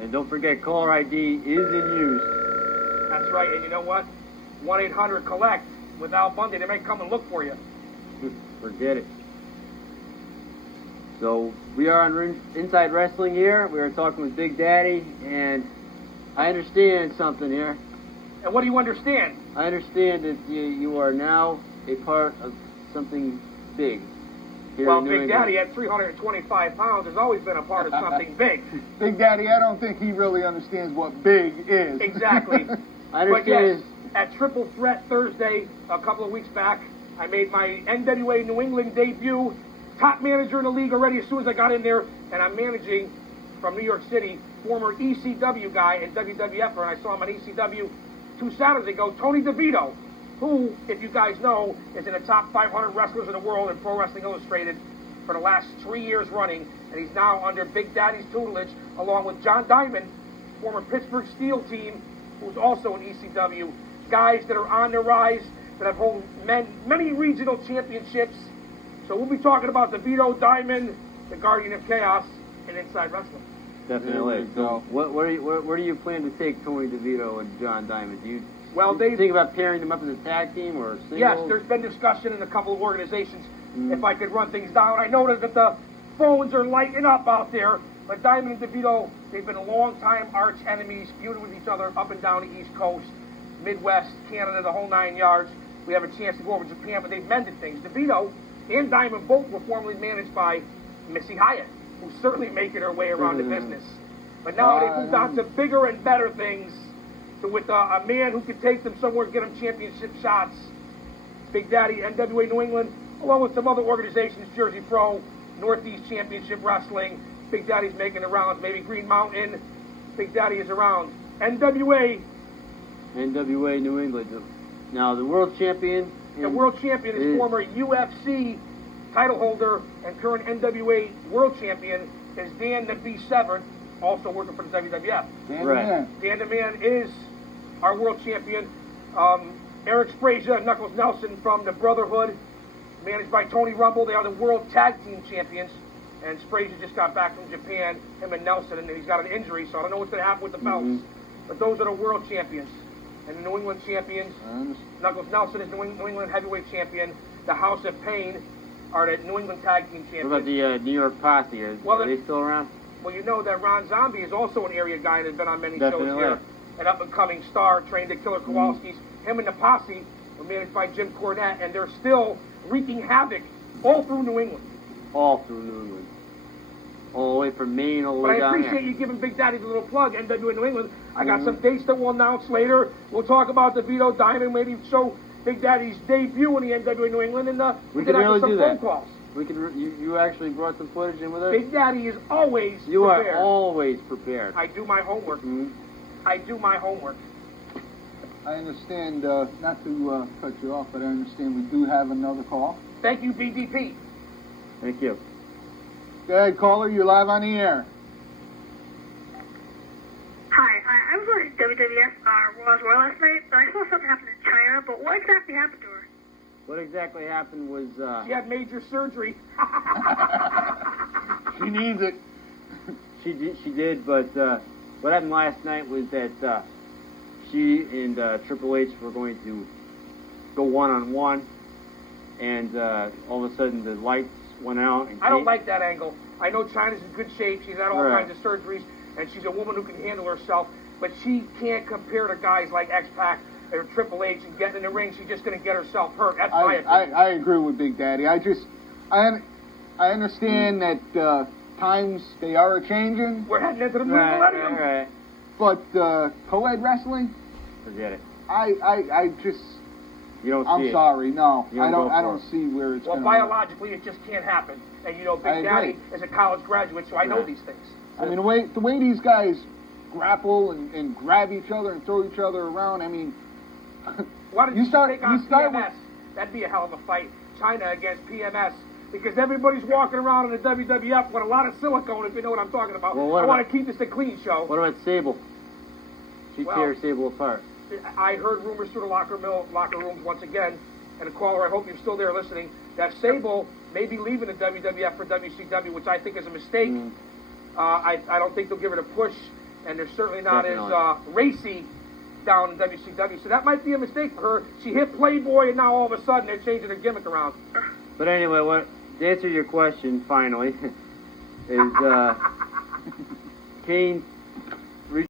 And don't forget, caller ID is in use. That's right, and you know what? 1-800-COLLECT. With Al Bundy, they may come and look for you. Forget it. So, we are on Inside Wrestling here. We are talking with Big Daddy, and I understand something here. And what do you understand? I understand that you are now a part of something big. Well, Big Daddy at 325 pounds has always been a part of something big. Big Daddy, I don't think he really understands what big is. Exactly. I understand. But yes, at Triple Threat Thursday, a couple of weeks back, I made my NWA New England debut. Top manager in the league already as soon as I got in there, and I'm managing from New York City, former ECW guy and WWFer, and I saw him on ECW 2 Saturdays ago, Tony DeVito, who, if you guys know, is in the top 500 wrestlers in the world in Pro Wrestling Illustrated for the last 3 years running, and he's now under Big Daddy's tutelage, along with John Diamond, former Pittsburgh Steel team, who's also in ECW. Guys that are on the rise, that have held many regional championships. So we'll be talking about DeVito, Diamond, the Guardian of Chaos, and Inside Wrestling. Definitely. So, where do you plan to take Tony DeVito and John Diamond? Do you think about pairing them up as a tag team or single? Yes, there's been discussion in a couple of organizations if I could run things down. I noticed that the phones are lighting up out there, but Diamond and DeVito, they've been long-time arch enemies, feuding with each other up and down the East Coast, Midwest, Canada, the whole 9 yards. We have a chance to go over to Japan, but they've mended things. DeVito and Diamond both were formerly managed by Missy Hyatt, who's certainly making her way around the business. But now they've moved on to bigger and better things, with a man who can take them somewhere and get them championship shots. Big Daddy, NWA New England, along with some other organizations, Jersey Pro, Northeast Championship Wrestling. Big Daddy's making the rounds, maybe Green Mountain. Big Daddy is around. NWA New England. Now, the world champion... The world champion is former UFC title holder and current NWA world champion is Dan the B7, also working for the WWF. Dan the Man is our world champion. Eric Sprazier and Knuckles Nelson from the Brotherhood, managed by Tony Rumble. They are the world tag team champions. And Sprazier just got back from Japan, him and Nelson, and he's got an injury, so I don't know what's going to happen with the belts. But those are the world champions. And the New England champions, Knuckles Nelson is New England heavyweight champion. The House of Pain are the New England tag team champions. What about the New York Posse? Are they still around? Well, you know that Ron Zombie is also an area guy and has been on many shows here. An up-and-coming star, trained at Killer Kowalski's. Him and the Posse were managed by Jim Cornette, and they're still wreaking havoc all through New England. All through New England. All the way from Maine, all the way down there. But I appreciate you giving Big Daddy the little plug, NWA New England. I got some dates that we'll announce later. We'll talk about DeVito, Diamond, maybe show Big Daddy's debut in the NWA New England, and we can really do that. Phone calls. We can. You actually brought some footage in with us? Big Daddy is always prepared. You are always prepared. I do my homework. I do my homework. I understand, not to cut you off, but I understand we do have another call. Thank you, BDP. Thank you. Go ahead, caller. You're live on the air. Hi, I was watching WWF Raw's Raw last night, but I saw something happen in China, but what exactly happened to her? What exactly happened was... She had major surgery. She needs it. She did, but what happened last night was that she and Triple H were going to go one-on-one, and all of a sudden the lights went out. And I don't like that angle. I know China's in good shape. She's had all kinds of surgeries, and she's a woman who can handle herself, but she can't compare to guys like X-Pac or Triple H and getting in the ring. She's just going to get herself hurt. That's my opinion. I agree with Big Daddy. I understand that times they are a-changing. We're heading into the new millennium. Right. But co-ed wrestling? Forget it. I just... You don't see I'm sorry, no. I don't it. see where it's well, going to biologically, it just can't happen. And, you know, Big Daddy is a college graduate, so I know these things. I mean, the way these guys grapple and grab each other and throw each other around, I mean... Why don't you take on PMS? That'd be a hell of a fight. China against PMS. Because everybody's walking around in the WWF with a lot of silicone, if you know what I'm talking about. Well, I want to keep this a clean show. What about Sable? She tears Sable apart. I heard rumors through the locker rooms once again, and a caller, I hope you're still there listening, that Sable may be leaving the WWF for WCW, which I think is a mistake. I don't think they'll give her the push and they're certainly not Definitely. as racy down in WCW. So that might be a mistake for her. She hit Playboy, and now all of a sudden they're changing her gimmick around. But anyway, to answer your question, finally, is Kane